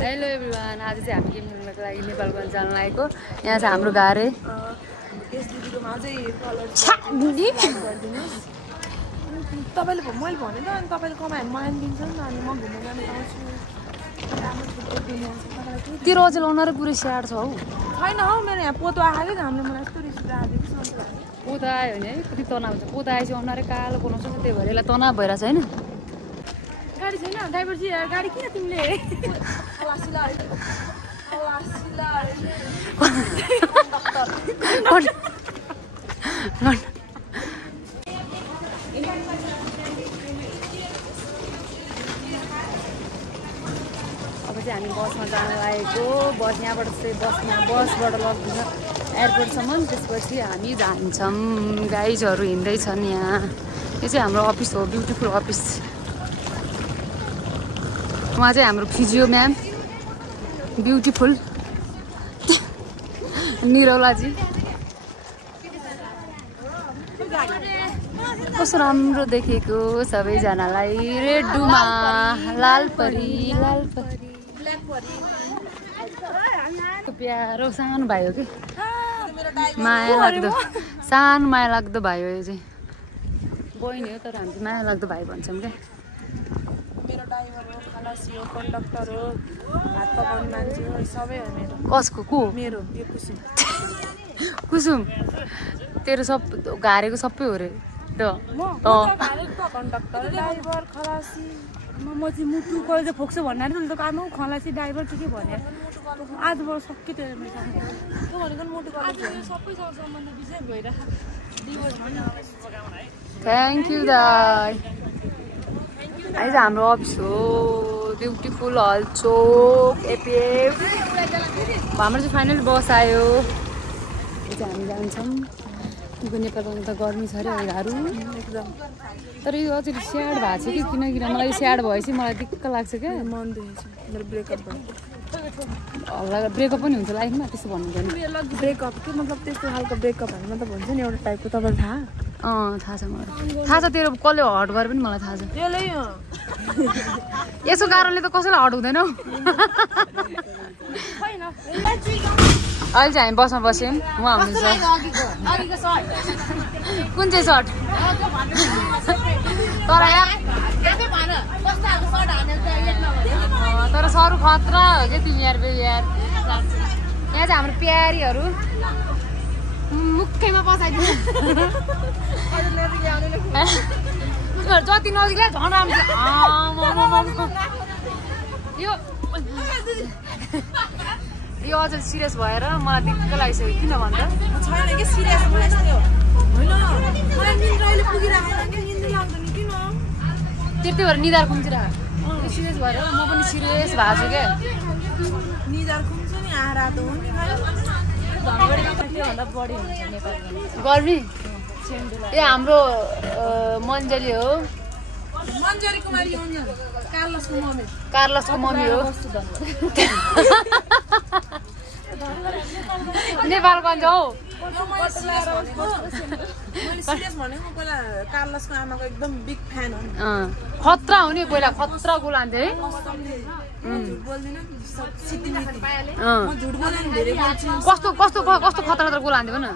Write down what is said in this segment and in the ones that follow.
Hello everyone, आज चाहिँ हामी गेम खेल्नको लागि नेपालगञ्ज जान लागेको। यहाँ चाहिँ हाम्रो गारे तपाईले मैले भने त अनि तपाईले कमाए मलाई दिन्छ नि अनि म घुम्न जान पाउँछु। तेरो अझै लाउन पुरै स्याड छ हौ। छैन हौ, मेरो यहाँ पोतो आएको थियो हामीले मलाई यस्तो रिस आएको थियो कि पोता आयो भने है कति तनाव हुन्छ। पोता आएपछि अनुहारै कालो बनाउँछ, त्यही भएर यसलाई तनाव भइरहेछ होइन। गाडी छैन ड्राइभरजी, गाडी किन तिमीले अब चाहिँ हामी बसमा जान लागेको। बस यहाँबाट चाहिँ बसबाट लगिदिन्छ एयरपोर्टसम्म, त्यसपछि हामी जान्छौँ। गाइजहरू हिँड्दैछन् यहाँ। यो चाहिँ हाम्रो अफिस हो, ब्युटिफुल अफिस। उहाँ चाहिँ हाम्रो फिजियो म्याम, ब्युटिफुल निरौलाजी। कस्तो राम्रो देखेको सबैजनालाई। रेडुमा लालपरी प्यारो सानो भाइ हो कि, माया लाग्दो सानो माया लाग्दो भाइ हो। यो चाहिँ बहिनी हो तर हामी चाहिँ माया लाग्दो भाइ भन्छौँ क्या। मेरो ड्राइभर हो, खलासी हो, कन्डक्टर हो, हात पकाउने मान्छे हो, सबै हो मेरो। कसको को? मेरो यो कुसुम। कुसुम तेरो सब घारेको सबै हो रे त। कन्डक्टर, ड्राइभर, खलासी। म चाहिँ मुटु कहिले फोक्सो भन्नाले त काम हौ। खलासी ड्राइभर चाहिँ के भने आज बरु सक्यो त्यो त्यो भनेको मुटु सबैसँग सम्बन्ध विषय भइरहेको। थ्याङ्क यू दाइ। अहिले चाहिँ हाम्रो अफिस हो, ब्युटिफुल हल चोक एपिएफ। हाम्रो चाहिँ फाइनल बस आयो। यो चाहिँ हामी जान्छौँ। नेपालमा त गर्मी छ अरे गाह्रो एकदम। तर यो अझै स्याड भएको छ कि, किनकि मलाई स्याड भएपछि मलाई दिक्क लाग्छ क्या। मन दुखेको छ मेरो ब्रेकअप भयो। हल्ला ब्रेकअप पनि हुन्छ लाइफमा, त्यस्तो भन्नुहुँदैन। ब्रेकअप के मतलब त्यस्तो खालको ब्रेकअप भन्नु मतलब भन्छ नि एउटा टाइपको। तपाईँलाई थाहा? थाहा छ मलाई, थाहा छ। तेरो कसले हट गरे पनि मलाई थाहा छ। यसो कारणले त कसैलाई हट हुँदैन हौ। अहिले चाहिँ हामी बसमा बस्यौँ, उहाँ हुनुहुन्छ। कुन चाहिँ सर्ट? तर सरू खतरा हो क्या तिमी यार। यहाँ चाहिँ हाम्रो प्यारीहरू मुखैमा बसाइदिनु। जति नजिक झन् राम्रो। यो अझ सिरियस भएर मलाई दिक्क लागिसक्यो। किन भन्दा छैन कि सिरियस होइन, त्यति भएर निधार खुम्चिरहेको सिरियस भएर म पनि सिरियस भएको छु क्या। निधार खुम्छ नि आरातो हो नि। गर्मी ए हाम्रो मन्जरी हो, मन्जरी कुमारी कार्लसको मम्मी हो। नेपालगञ्ज हौ। कार्लसको आमाको एकदम बिग फ्यान हो। खतरा हो नि, पहिला खतरा गोल हान्थे है। कस्तो कस्तो कस्तो खतरा गोल हान्थ्यो न।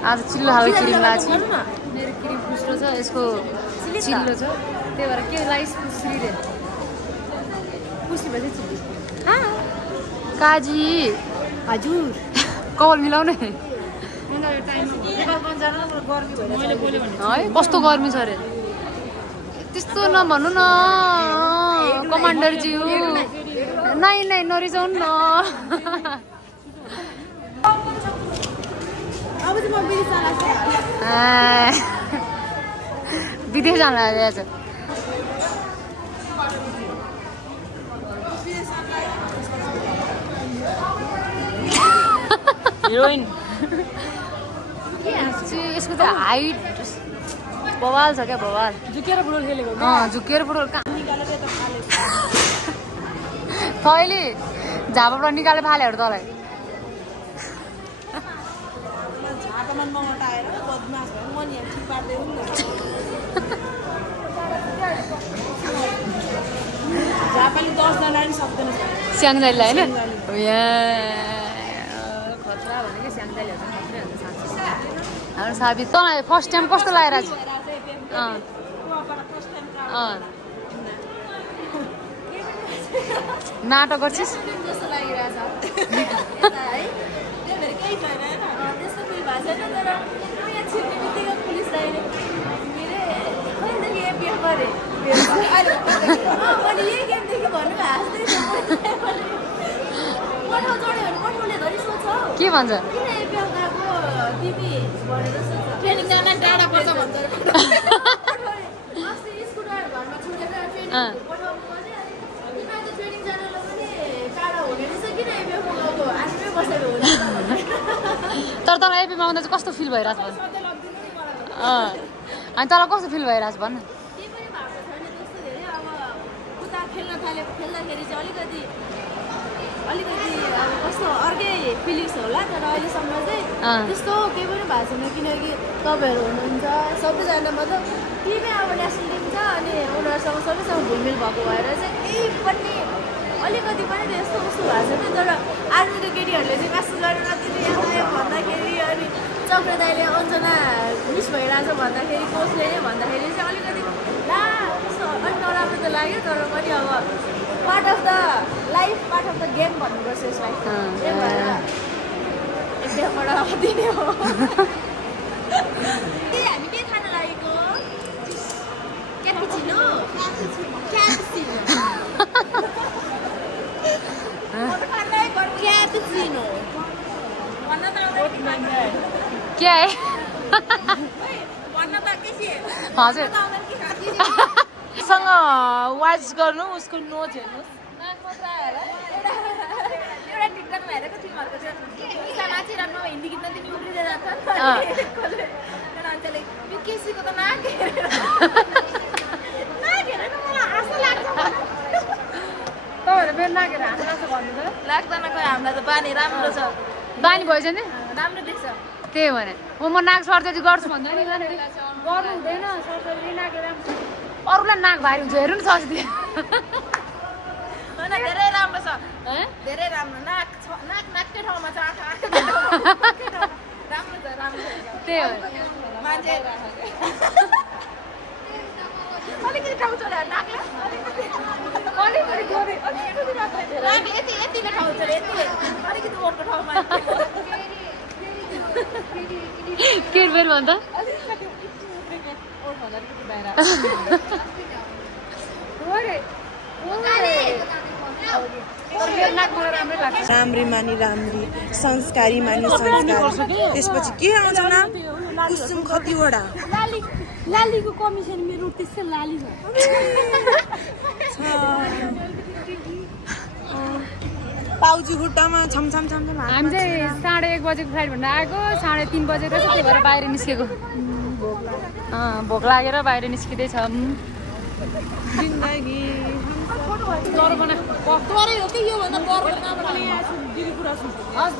आज चिल्लो खालको क्रिम लाग्छ। मेरो क्रिम फुस्रो छ, यसको चिल्लो छ, त्यही भएर के लाइस फुस्रिदिए काजी हजुर कपाल मिलाउने है। कस्तो गर्मी छ अरे, त्यस्तो नभन्नु न कमान्डरज्यू। नै नरिजाउनु न। विदेश जान लागेको छ। हिरोइन यसको चाहिँ हाइट बवाल छ क्या बवाल झुकेर फुटबल खेलेको झुकेर फुटबल तैँले झापाबाट निकाले फालेहरू तँलाई स्याङजालीलाई होइन खतरा भनेको स्याङजालीहरू खत्रै हुन्छ हाम्रो साथी तँलाई फर्स्ट टाइम कस्तो लागेर नाटक गर्छिस् के भन्छ तर तँलाई एपीमा आउँदा चाहिँ कस्तो फिल भइरहेछ भन् अनि तँलाई कस्तो फिल भइरहेछ भन् अलिकति अब कस्तो अर्कै फिलिङ्स होला तर अहिलेसम्म चाहिँ त्यस्तो केही पनि भएको छैन किनकि तपाईँहरू हुनुहुन्छ सबैजना मतलब टिमै अब नेसनल टिम छ अनि उनीहरूसँग सबैसँग घुलमिल भएको भएर चाहिँ केही पनि अलिकति पनि त्यस्तो कस्तो भएको छैन तर आर्मीको केटीहरूले चाहिँ कस्तो गरेर तिमीले भन्दाखेरि अनि चक्र दाइले अञ्जना मिस भइरहेछ भन्दाखेरि कोचले भन्दाखेरि चाहिँ अलिकति ला कस्तो अलिक नराम्रो त लाग्यो तर पनि अब part of the life part of the game भन्नुपर्छ यसलाई त्यही भएर एकबाट दिने हो हामी के खान लागेको क्यापुचिनो क्यापुचिनो क्या है भन्न त के हजुर सँग वाच गर्नु उसको नोट हेर्नुहोस् एउटा टिकटकमा हेरेको तिमीहरूको चाहिँ नाची राम्रो हिन्दी गीत तिमी उफ्रिँदै जान्छ मान्छेले यो केसीको त नाक हेरेर मलाई हाँसो लाग्छ तपाईँहरू मेरो नाक हेरेर हाँसो लाग्छ भन्नु त लाग्दैन खै हामीलाई त बानी राम्रो छ बानी भएछ नि राम्रो देख्छ त्यही भने म नाक सर्जरी गर्छु भन्दा नि गर्नु हुँदैन सर्जरी नाक राम्रो अरूलाई नाक भारी हुन्छ हेर्नु नि सस्ती धेरै राम्रो छ धेरै राम्रो नाक नाकै ठाउँमा छ राम्रो छ त्यही हो मान्छे अलिकति ठाउँ छ नाकले यतिको ठाउँ छ अलिकति ओरको ठाउँमा के बेर भन्छ राम्री मानी राम्री संस्कारी मानी संस्कारी त्यसपछि के आउँछ नाम कुसुम खतिवडा लालीको कमिसन मेरो त्यस्तै लाली छ पाउजी खुट्टामा छमछम छमछम हामी चाहिँ 1:30 बजेको फ्लाइट भनेर आएको 3:30 बजेको चाहिँ त्यही भएर बाहिर निस्केको भोक लागेर बाहिर निस्किँदैछौँ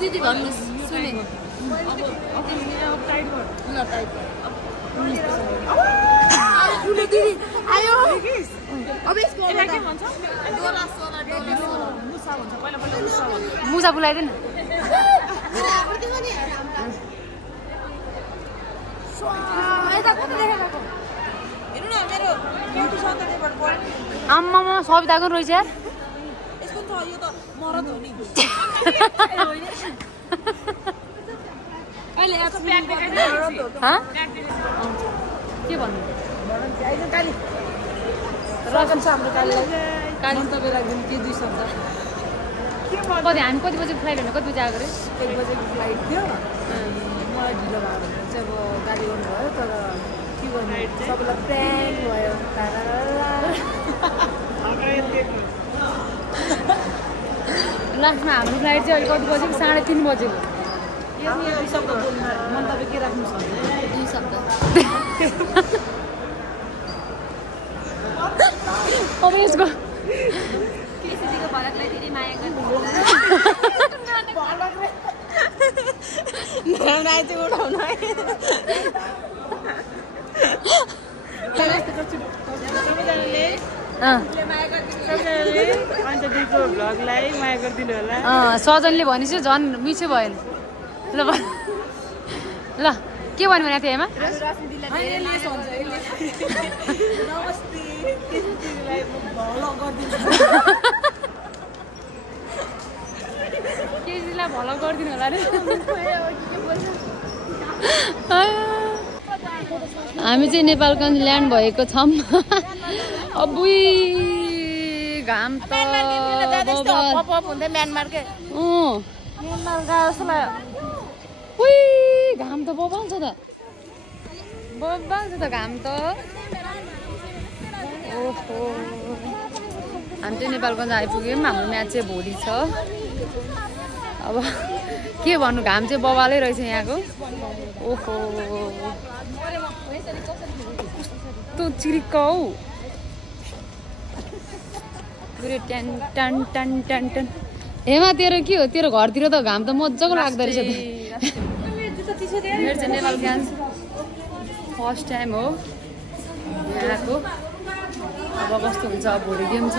दिदी भन्नुहोस् सुने आयो मुसा बुलाइदिनु आम्मामा सविताको रहेछ यार के भन्नु रकम छ हाम्रो काली तपाईँ राखिदिनु के 2 शब्द कति हामी कति बजेको फ्लाइट होइन कति बजी आएको अरे 1 बजेको फ्लाइट थियो मलाई ढिलो भयो भने चाहिँ अब गाडी गर्नुभयो तर के गर्नु सबैलाई प्यान भयो लास्टमा हाम्रो फ्लाइट चाहिँ अहिले कति बजेको 3:30 बजेको दुई शब्द अब यसको केसीको भलकलाई धेरै माया गर्नु सजनले भनेपछि झन् मिठो भएन ल ल के भन्नु भनेको थियो एमा केजीलाई भलो गरिदिनु होला रे हामी चाहिँ नेपालगञ्ज ल्यान्ड भएको छौँ अबुई घाम त घाम त बबाल्छ त घाम त ओहो हामी चाहिँ नेपालगञ्ज आइपुग्यौँ हाम्रो म्याच चाहिँ भोलि छ अब के भन्नु घाम चाहिँ बबालै रहेछ यहाँको ओहो कस्तो चिरिक्क हौ टन टन टन टन टन हेमा तेरो के हो तेरो घरतिर त घाम त मजाको लाग्दो रहेछ मेरो चाहिँ नेपालगञ्ज फर्स्ट टाइम हो यहाँको अब कस्तो हुन्छ भोलि गेम छ